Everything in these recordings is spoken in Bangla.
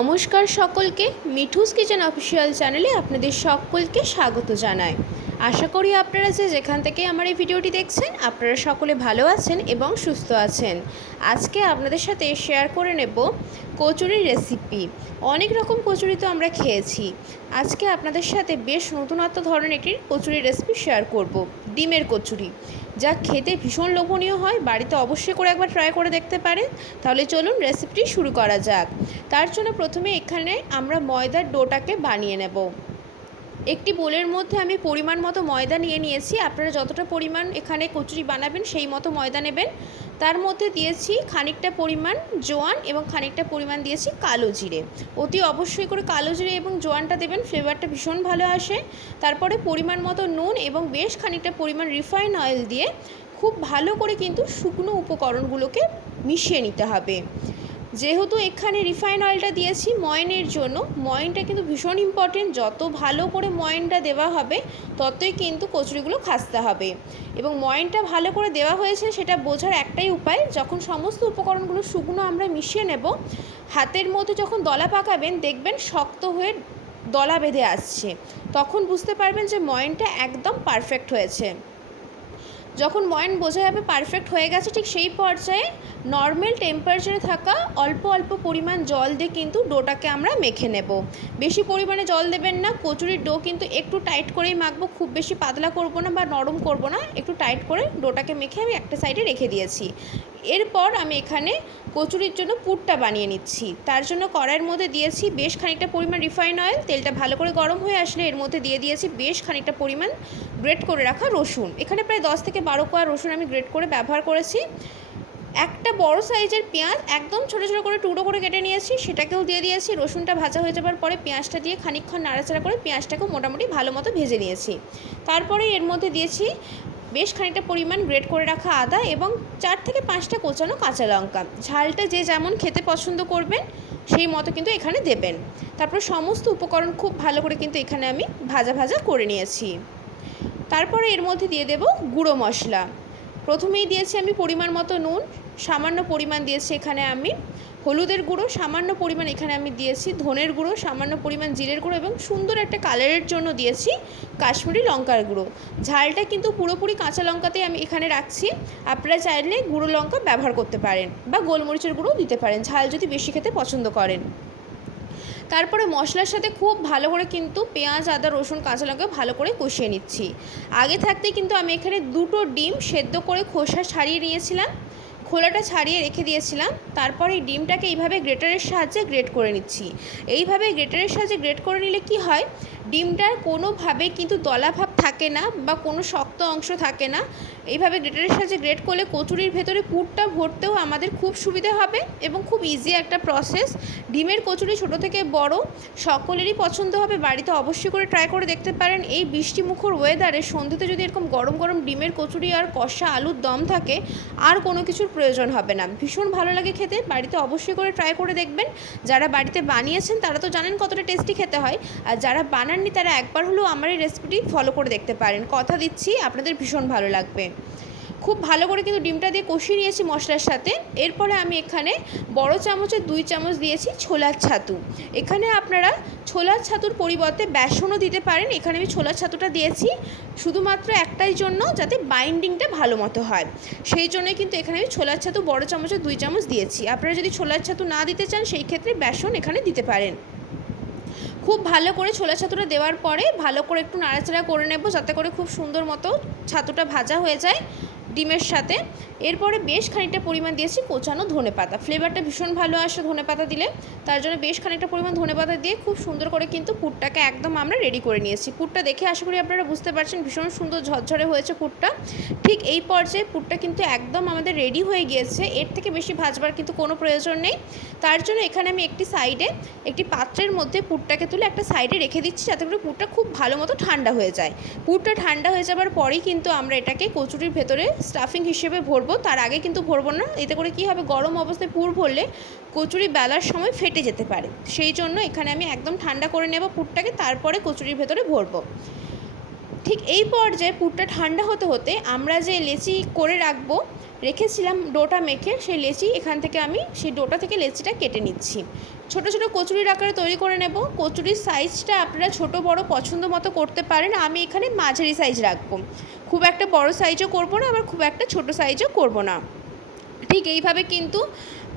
নমস্কার সকলকে, মিঠুস কিচেন অফিসিয়াল চ্যানেলে আপনাদের সকলকে স্বাগত জানাই। আশা করি আপনারা যেখান থেকে আমার এই ভিডিওটি দেখছেন আপনারা সকলে ভালো আছেন এবং সুস্থ আছেন। আজকে আপনাদের সাথে শেয়ার করে নেব কচুরির রেসিপি। অনেক রকম কচুরি তো আমরা খেয়েছি, আজকে আপনাদের সাথে বেশ নতুনত্ব ধরনের একটি কচুরির রেসিপি শেয়ার করব, ডিমের কচুরি, যা খেতে ভীষণ লোভনীয় হয়। বাড়িতে অবশ্যই করে একবার ট্রাই করে দেখতে পারেন। তাহলে চলুন রেসিপিটি শুরু করা যাক। তার জন্য প্রথমে এখানে আমরা ময়দার ডোটাকে বানিয়ে নেব। একটি বোলের মধ্যে আমি পরিমাণ মতো ময়দা নিয়েছি। আপনারা যতটা পরিমাণ এখানে কচুরি বানাবেন সেই মতো ময়দা নেবেন। তার মধ্যে দিয়েছি খানিকটা পরিমাণ জোয়ান এবং খানিকটা পরিমাণ দিয়েছি কালো জিরে। অতি অবশ্যই করে কালো জিরে এবং জোয়ানটা দেবেন, ফ্লেভারটা ভীষণ ভালো আসে। তারপরে পরিমাণ মতো নুন এবং বেশ খানিকটা পরিমাণ রিফাইন অয়েল দিয়ে খুব ভালো করে কিন্তু শুকনো উপকরণগুলোকে মিশিয়ে নিতে হবে। যেহেতু এখানে রিফাইন অয়েলটা দিয়েছি ময়নের জন্য, ময়নটা কিন্তু ভীষণ ইম্পর্টেন্ট। যত ভালো করে ময়নটা দেওয়া হবে ততই কিন্তু কচুরিগুলো খাস্তে হবে। এবং ময়নটা ভালো করে দেওয়া হয়েছে সেটা বোঝার একটাই উপায়, যখন সমস্ত উপকরণগুলো শুকনো আমরা মিশিয়ে নেব, হাতের মধ্যে যখন দলা পাকাবেন দেখবেন শক্ত হয়ে দলা বেঁধে আসছে, তখন বুঝতে পারবেন যে ময়নটা একদম পারফেক্ট হয়েছে। যখন ময়ন বোঝা যাবে পারফেক্ট হয়ে গেছে, ঠিক সেই পর্যায়ে নর্মাল টেম্পারেচারে থাকা অল্প অল্প পরিমাণ জল দিয়ে কিন্তু ডোটাকে আমরা মেখে নেব। বেশি পরিমাণে জল দেবেন না, কচুরির ডো কিন্তু একটু টাইট করেই মাখবো, খুব বেশি পাতলা করব না বা নরম করব না, একটু টাইট করে ডোটাকে মেখে আমি একটা সাইডে রেখে দিয়েছি। এরপর আমি এখানে কচুরির জন্য পুরটা বানিয়ে নিচ্ছি। তার জন্য কড়াইয়ের মধ্যে দিয়েছি বেশ খানিকটা পরিমাণ রিফাইন অয়েল। তেলটা ভালো করে গরম হয়ে আসলে এর মধ্যে দিয়ে দিয়েছি বেশ খানিকটা পরিমাণ গ্রেট করে রাখা রসুন। এখানে প্রায় 10 থেকে 12 কোয়া রসুন আমি গ্রেট করে ব্যবহার করেছি। একটা বড় সাইজের পেঁয়াজ একদম ছোটো ছোটো করে টুকরো করে কেটে নিয়েছি, সেটাকেও দিয়ে দিয়েছি। রসুনটা ভাজা হয়ে যাবার পরে পেঁয়াজটা দিয়ে খানিকক্ষণ নাড়াচাড়া করে পেঁয়াজটাকেও মোটামুটি ভালো মতো ভেজে নিয়েছি। তারপরে এর মধ্যে দিয়েছি বেশ খানিকটা পরিমাণ গ্রেট করে রাখা আদা এবং 4 থেকে 5টা কোচানো কাঁচা লঙ্কা। ঝালটা যে যেমন খেতে পছন্দ করবেন সেই মতো কিন্তু এখানে দেবেন। তারপর সমস্ত উপকরণ খুব ভালো করে কিন্তু এখানে আমি ভাজা ভাজা করে নিয়েছি। তারপরে এর মধ্যে দিয়ে দেব গুঁড়ো মশলা। প্রথমেই দিয়েছি আমি পরিমাণ মতো নুন, সামান্য পরিমাণ দিয়েছি এখানে আমি হলুদের গুঁড়ো, সামান্য পরিমাণ এখানে আমি দিয়েছি ধনের গুঁড়ো, সামান্য পরিমাণ জিরের গুঁড়ো এবং সুন্দর একটা কালারের জন্য দিয়েছি কাশ্মীরি লঙ্কার গুঁড়ো। ঝালটা কিন্তু পুরোপুরি কাঁচা লঙ্কাতেই আমি এখানে রাখছি। আপনারা চাইলে গুঁড়ো লঙ্কা ব্যবহার করতে পারেন বা গোলমরিচের গুঁড়োও দিতে পারেন, ঝাল যদি বেশি খেতে পছন্দ করেন। তারপরে মশলার সাথে খুব ভালো করে কিন্তু পেঁয়াজ, আদা, রসুন, কাঁচা লঙ্কা ভালো করে কষিয়ে নিচ্ছি। আগে থাকতেই কিন্তু আমি এখানে 2টো ডিম সেদ্ধ করে খোসা ছাড়িয়ে নিয়েছিলাম, খোলাটা ছাড়িয়ে রেখে দিয়েছিলাম। তারপর এই ডিমটাকে এইভাবে গ্রেটারের সাহায্যে গ্রেট করে নিচ্ছি। এইভাবে গ্রেটারের সাহায্যে গ্রেট করে নিলে কি হয়, ডিমটার কোনোভাবে কিন্তু দলাভাব থাকে না বা কোনো শক্ত অংশ থাকে না। এইভাবে গ্রেটারের সাহায্যে গ্রেট করলে কচুরির ভেতরে পুরটা ভরতেও আমাদের খুব সুবিধা হবে এবং খুব ইজি একটা প্রসেস। ডিমের কচুরি ছোটো থেকে বড় সকলেরই পছন্দ হবে, বাড়িতে অবশ্যই করে ট্রাই করে দেখতে পারেন। এই বৃষ্টিমুখর ওয়েদারে সন্ধ্যেতে যদি এরকম গরম গরম ডিমের কচুরি আর কষা আলুর দম থাকে, আর কোনো কিছুর প্রয়োজন হবে না, ভীষণ ভালো লাগে খেতে। বাড়িতে অবশ্যই করে ট্রাই করে দেখবেন। যারা বাড়িতে বানিয়েছেন তারা তো জানেন কতটা টেস্টি খেতে হয়, আর যারা বানাননি তারা একবার হলেও আমার এই রেসিপিটি ফলো করে দেখতে পারেন। কথা দিচ্ছি আপনাদের ভীষণ ভালো লাগবে। খুব ভালো করে কিন্তু ডিমটা দিয়ে কষিয়ে নিয়েছি মশলার সাথে। এরপরে আমি এখানে বড় চামচে 2 চামচ দিয়েছি ছোলার ছাতু। এখানে আপনারা ছোলার ছাতুর পরিবর্তে বেসনও দিতে পারেন। এখানে আমি ছোলার ছাতুটা দিয়েছি শুধুমাত্র একটাই জন্য, যাতে বাইন্ডিংটা ভালো মতো হয়, সেই জন্যই কিন্তু এখানে আমি ছোলার ছাতু বড় চামচে 2 চামচ দিয়েছি। আপনারা যদি ছোলার ছাতু না দিতে চান সেই ক্ষেত্রে বেসন এখানে দিতে পারেন। খুব ভালো করে ছোলা ছাতুটা দেওয়ার পরে ভালো করে একটু নাড়াচাড়া করে নেব, যাতে করে খুব সুন্দর মতো ছাতুটা ভাজা হয়ে যায় ডিমের সাথে। এরপরে বেশ খানিকটা পরিমাণ দিয়েছি কোচানো ধনেপাতা, ফ্লেভারটা ভীষণ ভালো আসে ধনেপাতা দিলে, তার জন্য বেশ খানিকটা পরিমাণ ধনেপাতা দিয়ে খুব সুন্দর করে কিন্তু পুরটাকে একদম আমরা রেডি করে নিয়েছি। পুরটা দেখে আশা করি আপনারা বুঝতে পারছেন ভীষণ সুন্দর ঝরঝরে হয়েছে পুরটা। ঠিক এই পর্যায়ে পুরটা কিন্তু একদম আমাদের রেডি হয়ে গিয়েছে, এর থেকে বেশি ভাজবার কিন্তু কোনো প্রয়োজন নেই। তার জন্য এখানে আমি একটি পাত্রের মধ্যে পুরটাকে তুলে একটা সাইডে রেখে দিচ্ছি, যাতে করে পুরটা খুব ভালো মতো ঠান্ডা হয়ে যায়। পুরটা ঠান্ডা হয়ে যাবার পরেই কিন্তু আমরা এটাকে কচুরির ভেতরে স্টাফিং হিসেবে ভরবো, তার আগে কিন্তু ভরবো না। এতে করে কি হবে, গরম অবস্থায় পুর ভরলে কচুরি বেলার সময় ফেটে যেতে পারে, সেই জন্য এখানে আমি একদম ঠান্ডা করে নেব পুরটাকে, তারপরে কচুরির ভেতরে ভরবো। ঠিক এই পর্যায়ে পুরটা ঠান্ডা হতে হতে আমরা যে লেচি করে রাখবো রেখেছিলাম ডোটা মেখে, সেই লেচি এখান থেকে আমি সেই ডোটা থেকে লেচিটা কেটে নিচ্ছি। ছোট ছোট কচুরির আকারে তৈরি করে নেব। কচুরির সাইজটা আপনারা ছোট বড় পছন্দ মতো করতে পারেন। আমি এখানে মাঝারি সাইজ রাখবো, খুব একটা বড় সাইজও করব না, আবার খুব একটা ছোট সাইজও করব না। ঠিক এইভাবে কিন্তু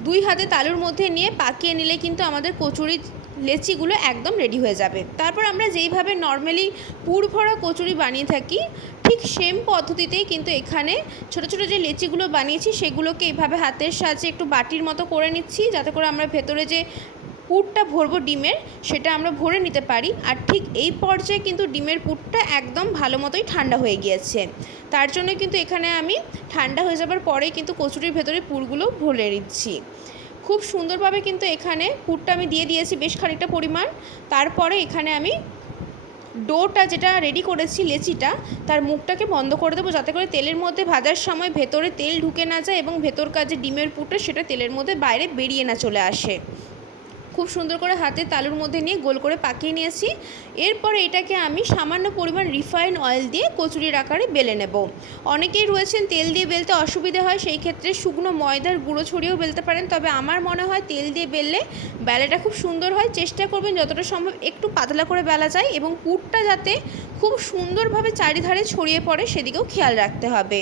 2 হাতে তালুর মধ্যে নিয়ে পাকিয়ে নিলে কিন্তু আমাদের কচুরির লেচিগুলো একদম রেডি হয়ে যাবে। তারপর আমরা যেইভাবে নর্মালি পুর ভরা কচুরি বানিয়ে থাকি, ঠিক সেম পদ্ধতিতেই কিন্তু এখানে ছোট ছোট যে লেচিগুলো বানিয়েছি সেগুলোকে এইভাবে হাতের সাহায্যে একটু বাটির মতো করে নিচ্ছি, যাতে করে আমরা ভেতরে যে পুরটা ভরবো ডিমের, সেটা আমরা ভরে নিতে পারি। আর ঠিক এই পর্যায়ে কিন্তু ডিমের পুরটা একদম ভালো মতোই ঠান্ডা হয়ে গিয়েছে। তার জন্য কিন্তু এখানে আমি ঠান্ডা হয়ে যাবার পরেই কিন্তু কচুরির ভেতরে পুরগুলো ভরে নিচ্ছি। খুব সুন্দরভাবে কিন্তু এখানে পুরটা আমি দিয়ে দিয়েছি বেশ খানিকটা পরিমাণ। তারপরে এখানে আমি ডোটা যেটা রেডি করেছি লেচিটা, তার মুখটাকে বন্ধ করে দেবো, যাতে করে তেলের মধ্যে ভাজার সময় ভেতরে তেল ঢুকে না যায় এবং ভেতরকার যে ডিমের পুরটা সেটা তেলের মধ্যে বাইরে বেরিয়ে না চলে আসে। খুব সুন্দর করে হাতে তালুর মধ্যে নিয়ে গোল করে পাকিয়ে নিয়েছি। এরপরে এটাকে আমি সামান্য পরিমাণ রিফাইন অয়েল দিয়ে কচুরির আকারে বেলে নেব। অনেকেই রয়েছেন তেল দিয়ে বেলতে অসুবিধা হয়, সেই ক্ষেত্রে শুকনো ময়দার গুঁড়ো ছড়িয়েও বেলতে পারেন, তবে আমার মনে হয় তেল দিয়ে বেললে বেলাটা খুব সুন্দর হয়। চেষ্টা করবেন যতটা সম্ভব একটু পাতলা করে বেলা যায় এবং পুরটা যাতে খুব সুন্দরভাবে চারিধারে ছড়িয়ে পড়ে সেদিকেও খেয়াল রাখতে হবে।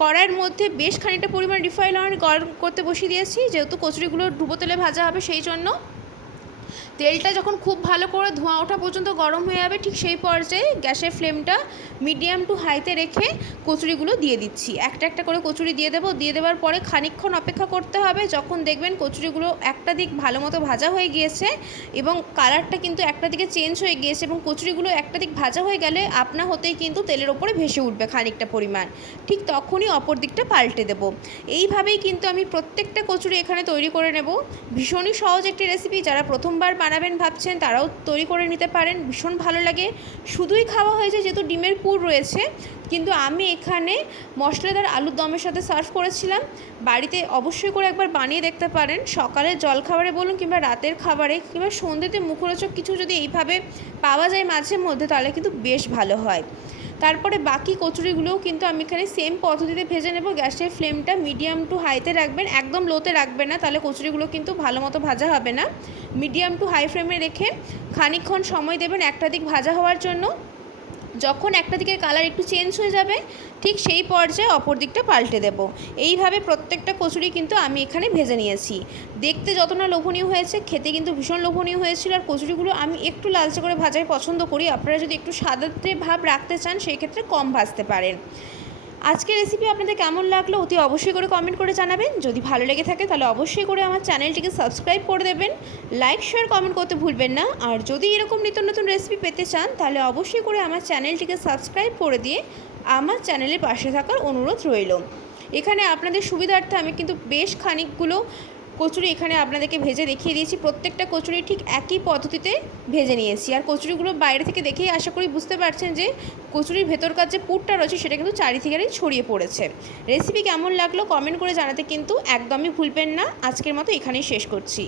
কড়াইয়ের মধ্যে বেশ খানিকটা পরিমাণ রিফাইন অয়েল গরম করতে বসিয়ে দিয়েছি, যেহেতু কচুরিগুলো ডুবো তেলে ভাজা হবে সেই জন্য। তেলটা যখন খুব ভালো করে ধোঁয়া ওঠা পর্যন্ত গরম হয়ে যাবে, ঠিক সেই পর্যায়ে গ্যাসের ফ্লেমটা মিডিয়াম টু হাইতে রেখে কচুরিগুলো দিয়ে দিচ্ছি। একটা একটা করে কচুরি দিয়ে দেবো। দিয়ে দেওয়ার পরে খানিকক্ষণ অপেক্ষা করতে হবে। যখন দেখবেন কচুরিগুলো একটা দিক ভালো মতো ভাজা হয়ে গিয়েছে এবং কালারটা কিন্তু একটা দিকে চেঞ্জ হয়ে গিয়েছে এবং কচুরিগুলো একটা দিক ভাজা হয়ে গেলে আপনা হতেই কিন্তু তেলের ওপরে ভেসে উঠবে খানিকটা পরিমাণ, ঠিক তখনই অপর দিকটা পাল্টে দেবো। এইভাবেই কিন্তু আমি প্রত্যেকটা কচুরি এখানে তৈরি করে নেব। ভীষণই সহজ একটি রেসিপি, যারা প্রথমবার বানাবেন ভাবছেন তারাও তৈরি করে নিতে পারেন, ভীষণ ভালো লাগে। শুধুই খাওয়া হয়েছে যেহেতু ডিমের পুর রয়েছে, কিন্তু আমি এখানে মশলাদার আলুর দমের সাথে সার্ভ করেছিলাম। বাড়িতে অবশ্যই করে একবার বানিয়ে দেখতে পারেন। সকালের জলখাবারে বলুন কিংবা রাতের খাবারে কিংবা সন্ধ্যেতে মুখরোচক কিছু যদি এইভাবে পাওয়া যায় মাঝে মধ্যে, তাহলে কিন্তু বেশ ভালো হয়। তারপরে বাকি কচুরিগুলোও কিন্তু আমি এখানে সেম পদ্ধতিতে ভেজে নেব। গ্যাসের ফ্লেমটা মিডিয়াম টু হাইতে রাখবেন, একদম লোতে রাখবেন না, তাহলে কচুরিগুলো কিন্তু ভালো মতো ভাজা হবে না। মিডিয়াম টু হাই ফ্লেমে রেখে খানিকক্ষণ সময় দেবেন একটা দিক ভাজা হওয়ার জন্য। যখন একটা দিকের কালার একটু চেঞ্জ হয়ে যাবে, ঠিক সেই পর্যায়ে অপর দিকটা পাল্টে দেব। এইভাবে প্রত্যেকটা কচুরি কিন্তু আমি এখানে ভেজে নিয়েছি। দেখতে যত না লোভনীয় হয়েছে, খেতে কিন্তু ভীষণ লোভনীয় হয়েছিল। আর কচুরিগুলো আমি একটু লালচে করে ভাজাই পছন্দ করি। আপনারা যদি একটু সাদাতে ভাব রাখতে চান সেই ক্ষেত্রে কম ভাজতে পারেন। আজকের রেসিপি আপনাদের কেমন লাগলো অতি অবশ্যই করে কমেন্ট করে জানাবেন। যদি ভালো লেগে থাকে তাহলে অবশ্যই করে আমার চ্যানেলটিকে সাবস্ক্রাইব করে দেবেন। লাইক শেয়ার কমেন্ট করতে ভুলবেন না। আর যদি এরকম নিত্য নতুন রেসিপি পেতে চান তাহলে অবশ্যই করে আমার চ্যানেলটিকে সাবস্ক্রাইব করে দিয়ে আমার চ্যানেলের পাশে থাকার অনুরোধ রইল। এখানে আপনাদের সুবিধার্থে আমি কিন্তু বেশ খানিকগুলো কচুরি এখানে আপনাদেরকে ভেজে দেখিয়ে দিয়েছি। প্রত্যেকটা কচুরি ঠিক একই পদ্ধতিতে ভেজে নিয়েছি। আর কচুরিগুলো বাইরে থেকে দেখেই আশা করি বুঝতে পারছেন যে কচুরির ভেতরকার যে পুরটা রয়েছে সেটা কিন্তু চারিদিকেই ছড়িয়ে পড়েছে। রেসিপি কেমন লাগলো কমেন্ট করে জানাতে কিন্তু একদমই ভুলবেন না। আজকের মতো এখানেই শেষ করছি।